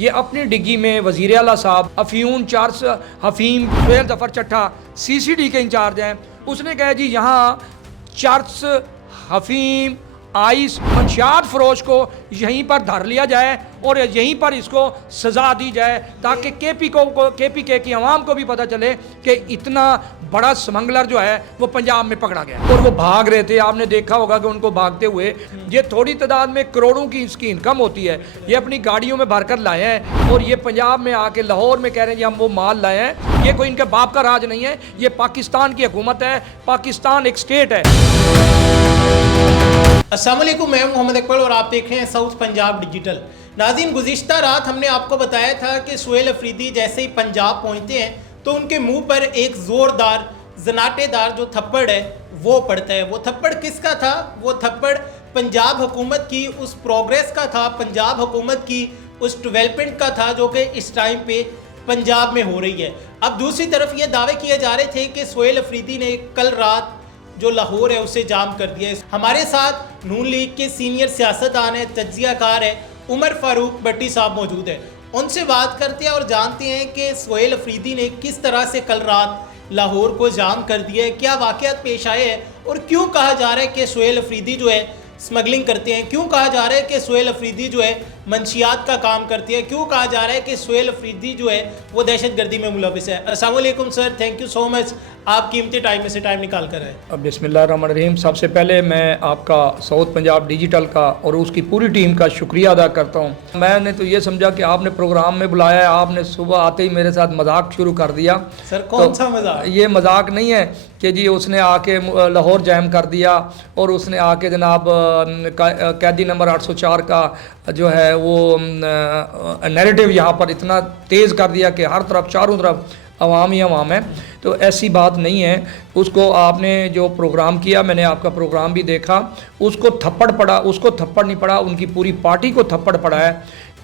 ये अपनी डिग्गी में वज़ीर आला साहब अफ़ीम चार्स हफ़ीम सुहेल ज़फ़र चट्टा CCD के इंचार्ज हैं। उसने कहा जी यहाँ चर्च हफ़ीम आइस मंशियात फरोश को यहीं पर धर लिया जाए और यहीं पर इसको सज़ा दी जाए ताकि KPK की आवाम को भी पता चले कि इतना बड़ा स्मगलर जो है वो पंजाब में पकड़ा गया और वो भाग रहे थे। आपने देखा होगा कि उनको भागते हुए ये थोड़ी तादाद में करोड़ों की इसकी इनकम होती है। ये अपनी गाड़ियों में भरकर लाए हैं और ये पंजाब में आके लाहौर में कह रहे हैं जी हम वो माल लाए हैं। ये कोई इनके बाप का राज नहीं है, ये पाकिस्तान की हुकूमत है, पाकिस्तान एक स्टेट है। अस्सलाम वालेकुम, मैं मोहम्मद इकबाल और आप देख रहे हैं साउथ पंजाब डिजिटल। नाज़रीन, गुज़िश्ता रात हमने आपको बताया था कि सुहेल अफरीदी जैसे ही पंजाब पहुंचते हैं तो उनके मुंह पर एक ज़ोरदार जनाटेदार जो थप्पड़ है वो पड़ता है। वो थप्पड़ किसका था? वो थप्पड़ पंजाब हुकूमत की उस प्रोग्रेस का था, पंजाब हुकूमत की उस डेवलपमेंट का था जो कि इस टाइम पे पंजाब में हो रही है। अब दूसरी तरफ ये दावे किए जा रहे थे कि सुहेल अफरीदी ने कल रात जो लाहौर है उसे जाम कर दिया है। हमारे साथ नून लीग के सीनियर सियासतदान है, तज्जियाकार है, उमर फारूक भट्टी साहब मौजूद है। उनसे बात करते हैं और जानते हैं कि सुहेल अफरीदी ने किस तरह से कल रात लाहौर को जाम कर दिया है, क्या वाक़यात पेश आए हैं और क्यों कहा जा रहा है कि सुहेल अफरीदी जो है स्मगलिंग करते हैं, क्यों कहा जा रहा है कि सुहेल अफरीदी जो है मंशियात का काम करती है, क्यों कहा जा रहा है कि सुहेल अफरीदी जो है वो दहशतगर्दी में मुलविस है। अस्सलाम वालेकुम sir, thank you so much, आप कीमती टाइम में से टाइम निकाल कर आए। बिस्मिल्लाहिर्रहमानिर्रहीम। सबसे पहले मैं आपका साउथ पंजाब डिजिटल का और उसकी पूरी टीम का शुक्रिया अदा करता हूँ। मैंने तो ये समझा कि आपने प्रोग्राम में बुलाया है, आपने सुबह आते ही मेरे साथ मजाक शुरू कर दिया। सर कौन सा मजाक? ये मजाक नहीं है कि जी उसने आके लाहौर जैम कर दिया और उसने आके जनाब कैदी नंबर 804 का जो है वो नैरेटिव यहाँ पर इतना तेज़ कर दिया कि हर तरफ चारों तरफ अवाम ही अवाम है। तो ऐसी बात नहीं है। उसको आपने जो प्रोग्राम किया, मैंने आपका प्रोग्राम भी देखा, उसको थप्पड़ पड़ा, उसको थप्पड़ नहीं पड़ा, उनकी पूरी पार्टी को थप्पड़ पड़ा है।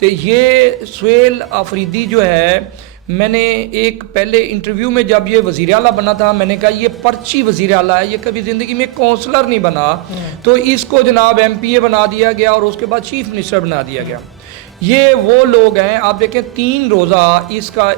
तो ये सुहेल अफरीदी जो है, मैंने एक पहले इंटरव्यू में जब ये वज़ीर आला बना था मैंने कहा ये पर्ची वज़ीर आला है, ये कभी ज़िंदगी में काउंसलर नहीं बना। तो इसको जनाब MPA बना दिया गया और उसके बाद चीफ मिनिस्टर बना दिया गया। ये वो लोग हैं, आप देखें 3 रोज़ा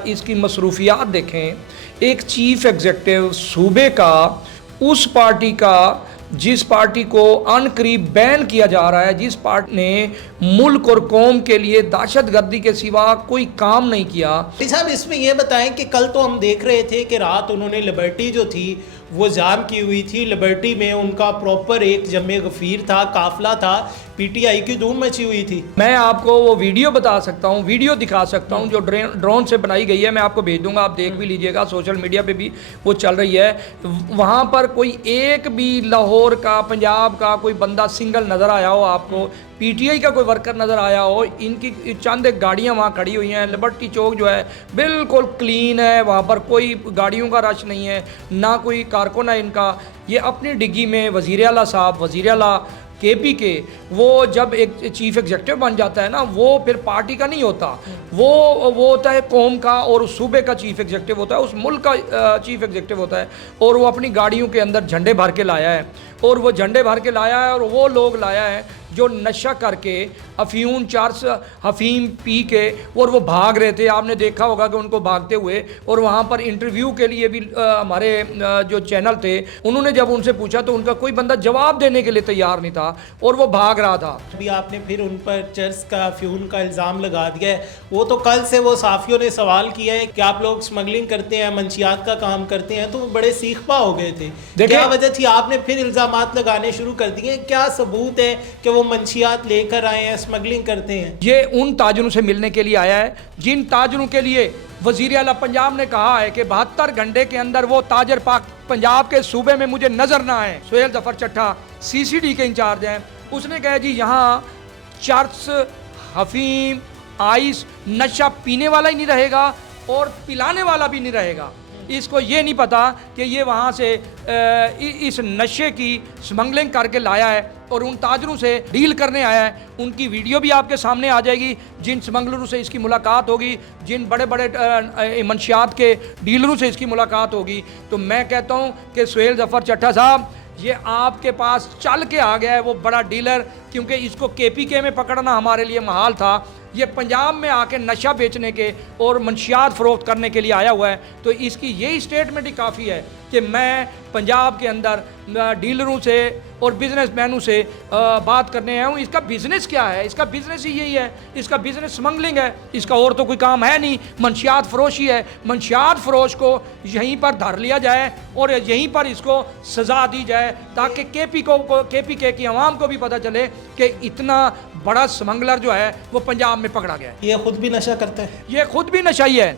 इसकी मसरूफियात देखें। एक चीफ एग्जेक्टिव सूबे का, उस पार्टी का जिस पार्टी को अनकरीब बैन किया जा रहा है, जिस पार्टी ने मुल्क और कौम के लिए दहशतगर्दी के सिवा कोई काम नहीं किया। साहब इसमें यह बताएं कि कल तो हम देख रहे थे कि रात उन्होंने लिबर्टी जो थी वो जाम की हुई थी। लिबर्टी में उनका प्रॉपर एक जमे गफीर था, काफिला था, PTI की धूम मची हुई थी। मैं आपको वो वीडियो बता सकता हूँ, वीडियो दिखा सकता हूँ जो ड्रोन से बनाई गई है, मैं आपको भेज दूंगा, आप देख भी लीजिएगा, सोशल मीडिया पे भी वो चल रही है। वहाँ पर कोई एक भी लाहौर का, पंजाब का कोई बंदा सिंगल नज़र आया हो आपको, PTI का कोई वर्कर नज़र आया हो? इनकी चंद गाड़ियाँ वहाँ खड़ी हुई हैं। लिबर्टी चौक जो है बिल्कुल क्लीन है, वहाँ पर कोई गाड़ियों का रश नहीं है, ना कोई कारकुन है इनका। ये अपनी डिग्गी में वज़ीर आला साहब, वज़ीर आला KPK, वो जब एक चीफ एग्जेक्टिव बन जाता है ना, वो फिर पार्टी का नहीं होता, वो होता है कौम का और उस सूबे का चीफ एग्जेक्टिव होता है, उस मुल्क का चीफ एग्जेक्टिव होता है। और वो अपनी गाड़ियों के अंदर झंडे भर के लाया है, और वो झंडे भर के लाया है और वो लोग लाया है जो नशा करके अफ़ीम चार्स हफ़ीम पी के और वो भाग रहे थे। आपने देखा होगा कि उनको भागते हुए, और वहाँ पर इंटरव्यू के लिए भी हमारे जो चैनल थे उन्होंने जब उनसे पूछा तो उनका कोई बंदा जवाब देने के लिए तैयार नहीं था और वो भाग रहा था। अभी आपने फिर उन पर चर्च का, फ्यून का इल्ज़ाम लगा दिया है। वो तो कल से वो साफियों ने सवाल किया है कि आप लोग स्मगलिंग करते हैं, मंशियात का काम करते हैं, तो वो बड़े सीखपा हो गए थे। क्या वजह थी? आपने फिर इल्ज़ामात लगाने शुरू कर दिए। क्या सबूत है कि वो मंशियात लेकर आए हैं, स्मगलिंग करते हैं? ये उन ताजरों से मिलने के लिए आया है जिन ताजरों के लिए वज़ीर आला पंजाब ने कहा है कि 72 घंटे के अंदर वो ताजर पाक पंजाब के सूबे में मुझे नजर ना आए। सुहेल ज़फ़र चट्टा CCD के इंचार्ज हैं। उसने कहा जी यहाँ चर्च हफ़ीम आइस नशा पीने वाला ही नहीं रहेगा और पिलाने वाला भी नहीं रहेगा। इसको ये नहीं पता कि ये वहाँ से इस नशे की स्मगलिंग करके लाया है और उन ताजरों से डील करने आया है। उनकी वीडियो भी आपके सामने आ जाएगी, जिन स्मगलरों से इसकी मुलाकात होगी, जिन बड़े बड़े मंशियात के डीलरों से इसकी मुलाकात होगी। तो मैं कहता हूँ कि सुहेल ज़फ़र चट्टा साहब, ये आपके पास चल के आ गया है वो बड़ा डीलर, क्योंकि इसको KPK में पकड़ना हमारे लिए महाल था। ये पंजाब में आके नशा बेचने के और मंशियात फ़रोख्त करने के लिए आया हुआ है, तो इसकी यही स्टेटमेंट ही काफ़ी है कि मैं पंजाब के अंदर डीलरों से और बिजनेसमैनों से बात करने आया हूँ। इसका बिज़नेस क्या है? इसका बिज़नेस ही यही है, इसका बिज़नेस स्मगलिंग है, इसका और तो कोई काम है नहीं, मंशियात फरोशी है। मंशियात फरोश को यहीं पर धर लिया जाए और यहीं पर इसको सज़ा दी जाए, ताकि KPK की आवाम को भी पता चले कि इतना बड़ा स्मगलर जो है वो पंजाब में पकड़ा गया है। ये खुद भी नशा करता है, ये खुद भी नशाई है।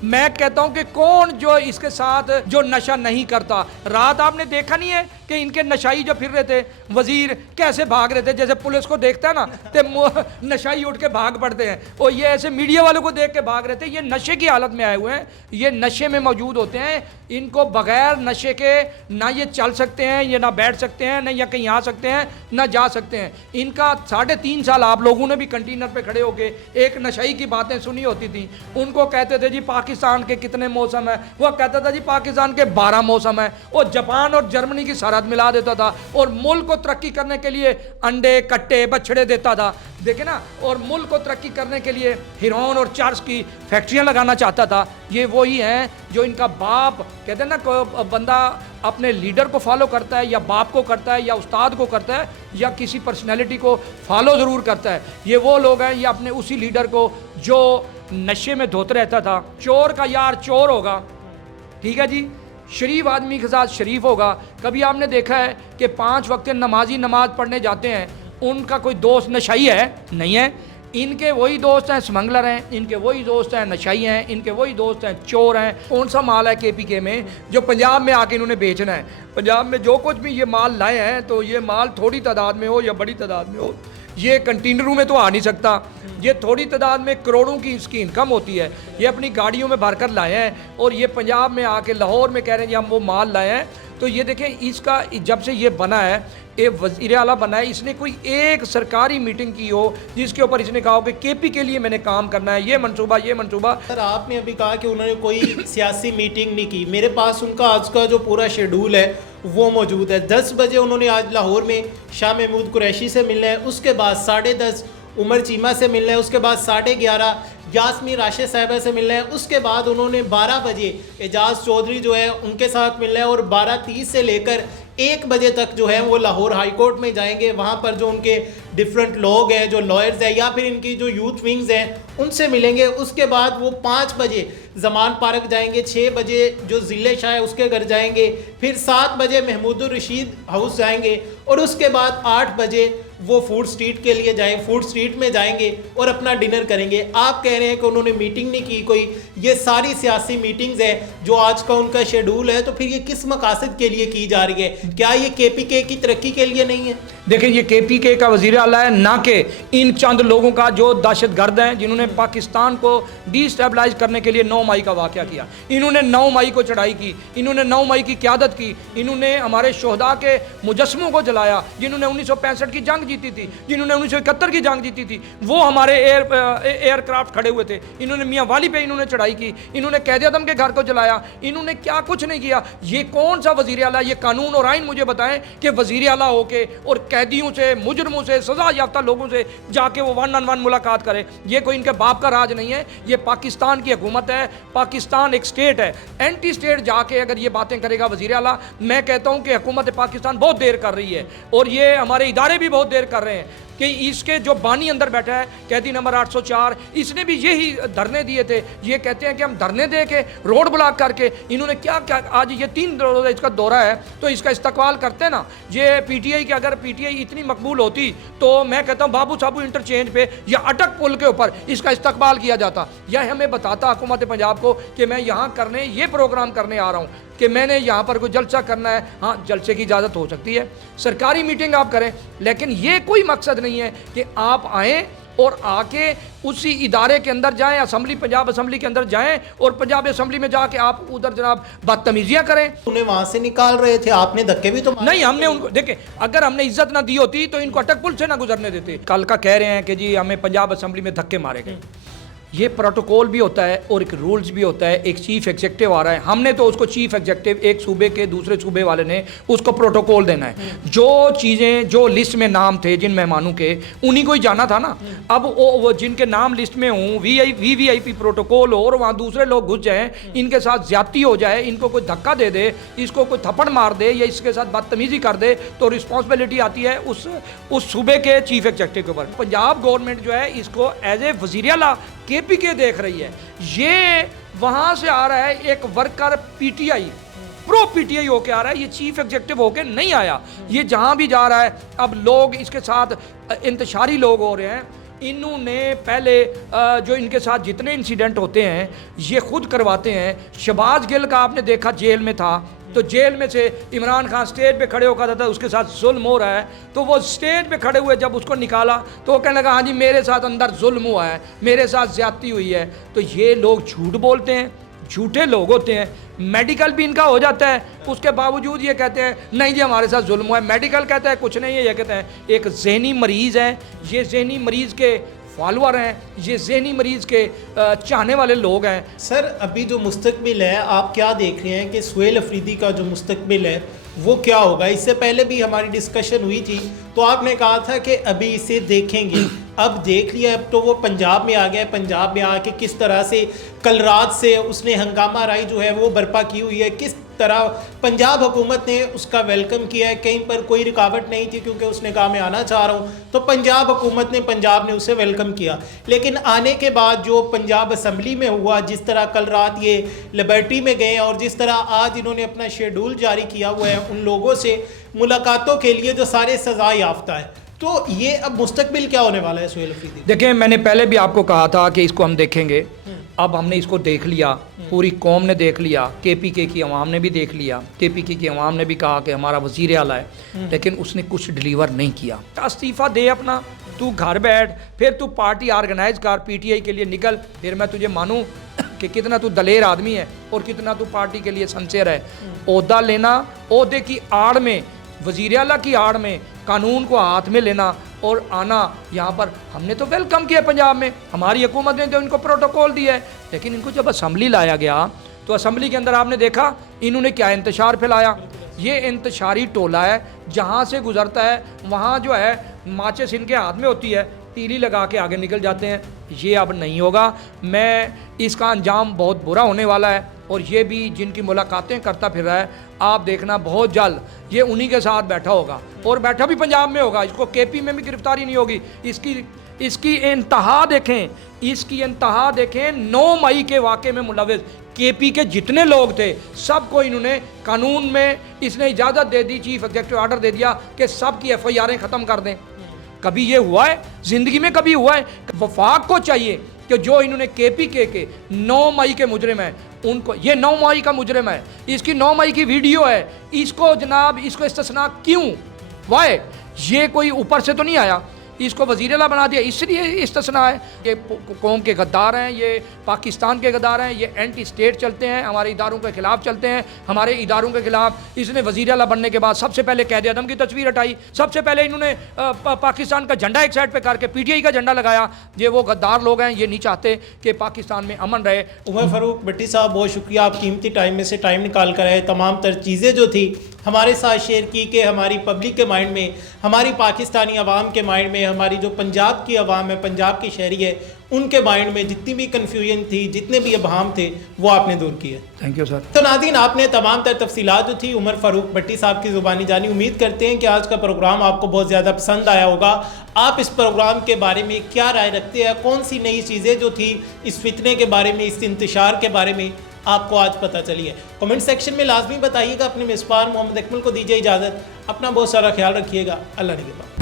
मैं कहता हूं कि कौन जो इसके साथ जो नशा नहीं करता। रात आपने देखा नहीं है कि इनके नशाई जो फिर रहे थे वजीर कैसे भाग रहे थे, जैसे पुलिस को देखता है ना तो नशाई उठ के भाग पड़ते हैं, और ये ऐसे मीडिया वालों को देख के भाग रहे थे। ये नशे की हालत में आए हुए हैं, ये नशे में मौजूद होते हैं। इनको बगैर नशे के ना ये चल सकते हैं, ये ना बैठ सकते हैं, ना या कहीं आ सकते हैं, ना जा सकते हैं। इनका 3.5 साल आप लोगों ने भी कंटेनर पे खड़े होके एक नशाई की बातें सुनी होती थी। उनको कहते थे जी पाकिस्तान के कितने मौसम है, वो कहता था जी पाकिस्तान के 12 मौसम है, और जापान और जर्मनी की सरहद मिला देता था, और मुल्क को तरक्की करने के लिए अंडे कट्टे बछड़े देता था, देखे ना, और मुल्क को तरक्की करने के लिए हिरोइन और चर्च की फैक्ट्रियां लगाना चाहता था। ये वही हैं जो इनका बाप कहते हैं ना, कोई बंदा अपने लीडर को फॉलो करता है, या बाप को करता है, या उस्ताद को करता है, या किसी पर्सनैलिटी को फॉलो ज़रूर करता है। ये वो लोग हैं, ये अपने उसी लीडर को जो नशे में धोते रहता था। चोर का यार चोर होगा, ठीक है जी, शरीफ आदमी के साथ शरीफ होगा। कभी आपने देखा है कि 5 वक्त नमाजी नमाज पढ़ने जाते हैं, उनका कोई दोस्त नशाई है? नहीं है। इनके वही दोस्त हैं स्मगलर हैं, इनके वही दोस्त हैं नशाई हैं, इनके वही दोस्त हैं चोर हैं। कौन सा माल है KPK में जो पंजाब में आके इन्होंने बेचना है? पंजाब में जो कुछ भी ये माल लाए हैं, तो ये माल थोड़ी तादाद में हो या बड़ी तादाद में हो, ये कंटेनरों में तो आ नहीं सकता। ये थोड़ी तादाद में करोड़ों की इसकी इनकम होती है। ये अपनी गाड़ियों में भरकर लाए हैं, और ये पंजाब में आके लाहौर में कह रहे हैं जी हम वो माल लाए हैं। तो ये देखें, इसका जब से ये बना है, ये वज़ीर आला बना है, इसने कोई एक सरकारी मीटिंग की हो जिसके ऊपर इसने कहा हो कि KP के लिए मैंने काम करना है, ये मनसूबा। सर आपने अभी कहा कि उन्होंने कोई सियासी मीटिंग नहीं की। मेरे पास उनका आज का जो पूरा शेड्यूल है वो मौजूद है। 10 बजे उन्होंने आज लाहौर में शाह महमूद कुरैशी से मिलना है, उसके बाद 10:30 उमर चीमा से मिलना है, उसके बाद 11:30 यास्मीन राशिद साहिबा से मिलना है, उसके बाद उन्होंने 12 बजे एजाज चौधरी जो है उनके साथ मिलना है, और 12:30 से लेकर 1 बजे तक जो है वो लाहौर हाई कोर्ट में जाएंगे। वहाँ पर जो उनके डिफरेंट लोग हैं, जो लॉयर्स हैं, या फिर इनकी जो यूथ विंग्स हैं, उनसे मिलेंगे। उसके बाद वो 5 बजे जमान पार्क जाएंगे, 6 बजे जो ज़िले शाह है उसके घर जाएंगे, फिर 7 बजे महमूदुर रशीद हाउस जाएंगे, और उसके बाद 8 बजे वो फूड स्ट्रीट के लिए जाएं, फूड स्ट्रीट में जाएंगे और अपना डिनर करेंगे। आप कह रहे हैं कि उन्होंने मीटिंग नहीं की कोई, ये सारी सियासी मीटिंग्स हैं जो आज का उनका शेड्यूल है, तो फिर ये किस मकासद के लिए की जा रही है? क्या ये KPK की तरक्की के लिए नहीं है? देखिए, ये KPK का वज़ीर आला है, ना कि इन चंद लोगों का जो दहशतगर्द हैं जिन्होंने पाकिस्तान को डिस्टेबलाइज करने के लिए 9 मई का वाक़या किया। इन्होंने 9 मई को चढ़ाई की, इन्होंने 9 मई की क़यादत की, इन्होंने हमारे शोहदा के मुजस्समों को जलाया, जिन्होंने 1965 की जंग जीती थी, जिन्होंने 1971 की जंग जीती थी, वो हमारे एयरक्राफ्ट खड़े हुए थे। इन्होंने मियाँ वाली पे इन्होंने चढ़ाई की, इन्होंने कैद आज़म के घर को जलाया, इन्होंने क्या कुछ नहीं किया। ये कौन सा वज़ीर आला? ये कानून और आइन मुझे बताएं कि वज़ीर आला होके और कैदियों से, मुजरमों से, सज़ा याफ्ता लोगों से जाके वो 1-on-1 मुलाकात करे। ये कोई इनके बाप का राज नहीं है, ये पाकिस्तान की हुकूमत है, पाकिस्तान एक स्टेट है। एंटी स्टेट जाके अगर ये बातें करेगा वज़ीर आला, मैं कहता हूँ कि हुकूमत पाकिस्तान बहुत देर कर रही है, और ये हमारे इदारे भी बहुत देर कर रहे हैं। कि इसके जो बानी अंदर बैठा है, कैदी नंबर 804, इसने भी यही धरने दिए थे। ये कहते हैं कि हम धरने दे के, रोड ब्लॉक करके, इन्होंने क्या क्या, आज ये 3 रोज़ा इसका दौरा है, तो इसका इस्तकबाल करते ना। ये PTI की, अगर PTI इतनी मकबूल होती तो मैं कहता हूँ बाबू साबू इंटरचेंज पे या अटक पुल के ऊपर इसका इस्तकबाल किया जाता। यह हमें बताता हुकूमत पंजाब को कि मैं यहाँ करने, ये प्रोग्राम करने आ रहा हूँ, कि मैंने यहाँ पर कोई जलसा करना है। हाँ, जलसे की इजाज़त हो सकती है, सरकारी मीटिंग आप करें, लेकिन ये कोई मकसद नहीं है कि आप आएँ और आके उसी इदारे के अंदर जाएं, असम्बली, पंजाब असम्बली के अंदर जाएं, और पंजाब असम्बली में जाके आप उधर जनाब बदतमीजियाँ करें। उन्हें वहाँ से निकाल रहे थे, आपने धक्के भी तो नहीं, हमने उनको, देखें, अगर हमने इज्जत ना दी होती तो इनको अटक पुल से ना गुजरने देते। कल का कह रहे हैं कि जी हमें पंजाब असम्बली में धक्के मारे गए। ये प्रोटोकॉल भी होता है और एक रूल्स भी होता है। एक चीफ एग्जीक्यूटिव आ रहा है, हमने तो उसको चीफ एग्जीक्यूटिव एक सूबे के दूसरे सूबे वाले ने उसको प्रोटोकॉल देना है। जो चीज़ें जो लिस्ट में नाम थे जिन मेहमानों के, उन्हीं को ही जाना था ना। अब वो जिनके नाम लिस्ट में हूँ, वीवीआईपी प्रोटोकॉल हो और वहाँ दूसरे लोग घुस जाएँ, इनके साथ ज्यादती हो जाए, इनको कोई धक्का दे दे, इसको कोई थप्पड़ मार दे या इसके साथ बदतमीजी कर दे, तो रिस्पॉन्सिबिलिटी आती है उस सूबे के चीफ एग्जीक्यूटिव के ऊपर। पंजाब गवर्नमेंट जो है इसको एज ए वज़ीर आला केपीके देख रही है। ये वहां से आ रहा है एक वर्कर पीटीआई, प्रो पीटीआई होके आ रहा है, ये चीफ एग्जीक्यूटिव होके नहीं आया। ये जहां भी जा रहा है, अब लोग इसके साथ इंतशारी लोग हो रहे हैं। इन्होंने पहले जो इनके साथ जितने इंसिडेंट होते हैं ये खुद करवाते हैं। शहबाज गिल का आपने देखा जेल में था, तो जेल में से इमरान खान स्टेज पे खड़े होकर था, उसके साथ जुल्म हो रहा है, तो वो स्टेज पे खड़े हुए जब उसको निकाला तो वो कहने लगा हाँ जी मेरे साथ अंदर जुल्म हुआ है, मेरे साथ ज्यादती हुई है। तो ये लोग झूठ बोलते हैं, झूठे लोग होते हैं। मेडिकल भी इनका हो जाता है, उसके बावजूद ये कहते हैं नहीं जी हमारे साथ जुल्म हुआ है। मेडिकल कहता है कुछ नहीं है, ये कहते हैं एक जहनी मरीज़ है, ये जहनी मरीज़ के फॉलोअर हैं, ये जहनी मरीज़ के चाहने वाले लोग हैं। सर अभी जो मुस्तकबिल है आप क्या देख रहे हैं कि सुहेल अफरीदी का जो मुस्तकबिल है वो क्या होगा? इससे पहले भी हमारी डिस्कशन हुई थी तो आपने कहा था कि अभी इसे देखेंगे, अब देख लिया, अब तो वो पंजाब में आ गया है। पंजाब में आके किस तरह से कल रात से उसने हंगामा राई जो है वो बर्पा की हुई है, किस तरह पंजाब हुकूमत ने उसका वेलकम किया है। कहीं पर कोई रुकावट नहीं थी क्योंकि उसने कहा मैं आना चाह रहा हूँ, तो पंजाब हुकूमत ने पंजाब ने उसे वेलकम किया। लेकिन आने के बाद जो पंजाब असम्बली में हुआ, जिस तरह कल रात ये लिबर्टी में गए और जिस तरह आज इन्होंने अपना शेड्यूल जारी किया हुआ है उन लोगों से मुलाकातों के लिए जो सारे सज़ा याफ्ता है, तो ये अब मुस्तकबिल क्या होने वाला है सुहेल अफरीदी? देखें, मैंने पहले भी आपको कहा था कि इसको हम देखेंगे। अब हमने इसको देख लिया, पूरी कौम ने देख लिया, केपीके की अवाम ने भी देख लिया। केपीके की अवाम ने भी कहा कि हमारा वज़ीर आला है, लेकिन उसने कुछ डिलीवर नहीं किया। इस्तीफ़ा दे अपना, तू घर बैठ, फिर तू पार्टी ऑर्गेनाइज कर, पीटीआई के लिए निकल, फिर मैं तुझे मानूँ कि कितना तू दलेर आदमी है और कितना तू पार्टी के लिए सिंसियर है। ओहदा लेना, ओहदे की आड़ में, वज़ीर आला की आड़ में कानून को हाथ में लेना और आना यहाँ पर, हमने तो वेलकम किया पंजाब में, हमारी हुकूमत ने तो इनको प्रोटोकॉल दिया है। लेकिन इनको जब असम्बली लाया गया तो असम्बली के अंदर आपने देखा इन्होंने क्या इंतशार फैलाया। ये इंतशारी टोला है, जहाँ से गुजरता है वहाँ जो है माचिस इनके हाथ में होती है, तीली लगा के आगे निकल जाते हैं। ये अब नहीं होगा, मैं इसका अंजाम बहुत बुरा होने वाला है। और ये भी जिनकी मुलाकातें करता फिर रहा है, आप देखना बहुत जल्द ये उन्हीं के साथ बैठा होगा और बैठा भी पंजाब में होगा। इसको केपी में भी गिरफ्तारी नहीं होगी। इसकी इंतहा देखें, इसकी इंतहा देखें। 9 मई के वाक़े में मुलव्विस केपी के जितने लोग थे सबको इन्होंने कानून में इसने इजाज़त दे दी, चीफ एग्जीक्यूटिव ऑर्डर दे दिया कि सब की FIR ख़त्म कर दें। कभी ये हुआ है ज़िंदगी में? कभी हुआ है? वफाक को चाहिए कि जो इन्होंने केपीके के 9 मई के मुजरिम हैं उनको, ये 9 मई का मुजरिम है, इसकी 9 मई की वीडियो है, इसको जनाब इसको इस्तिस्ना क्यों? वाई? ये कोई ऊपर से तो नहीं आया, इसको वज़ीर आला बना दिया इसलिए इस्तिस्ना है। ये कौम के गद्दार हैं, ये पाकिस्तान के गद्दार हैं, ये एंटी स्टेट चलते हैं, हमारे इदारों के ख़िलाफ़ चलते हैं। हमारे इदारों के ख़िलाफ़ इसने वज़ीर आला बनने के बाद सबसे पहले क़ैद आज़म की तस्वीर हटाई, सबसे पहले इन्होंने पाकिस्तान का झंडा एक साइड पर करके PTI का झंडा लगाया। ये वो गद्दार लोग हैं, ये नहीं चाहते कि पाकिस्तान में अमन रहे। उमर फ़ारूक भट्टी साहब, बहुत शुक्रिया, आप कीमती टाइम में से टाइम निकाल कर आए, तमाम तर चीज़ें जो थी हमारे साथ शेयर की कि हमारी पब्लिक के माइंड में, हमारी पाकिस्तानी अवाम के माइंड में, हमारी जो पंजाब की अवाम है, पंजाब की शहरी है, उनके माइंड में जितनी भी कन्फ्यूजन थी, जितने भी अबहम थे, वो आपने दूर किए। Thank you sir. तो नाज़रीन, आपने तमाम तर तफसीलात जो थी उमर फ़ारूक भट्टी साहब की ज़ुबानी जानी। उम्मीद करते हैं कि आज का प्रोग्राम आपको बहुत ज़्यादा पसंद आया होगा। आप इस प्रोग्राम के बारे में क्या राय रखते हैं? कौन सी नई चीज़ें जो थी इस फितने के बारे में, इस इंतशार के बारे में आपको आज पता चली है? कमेंट सेक्शन में लाजमी बताइएगा। अपने मेज़बान मोहम्मद अकमल को दीजिए इजाज़त। अपना बहुत सारा ख्याल रखिएगा। अल्लाह निगहबान।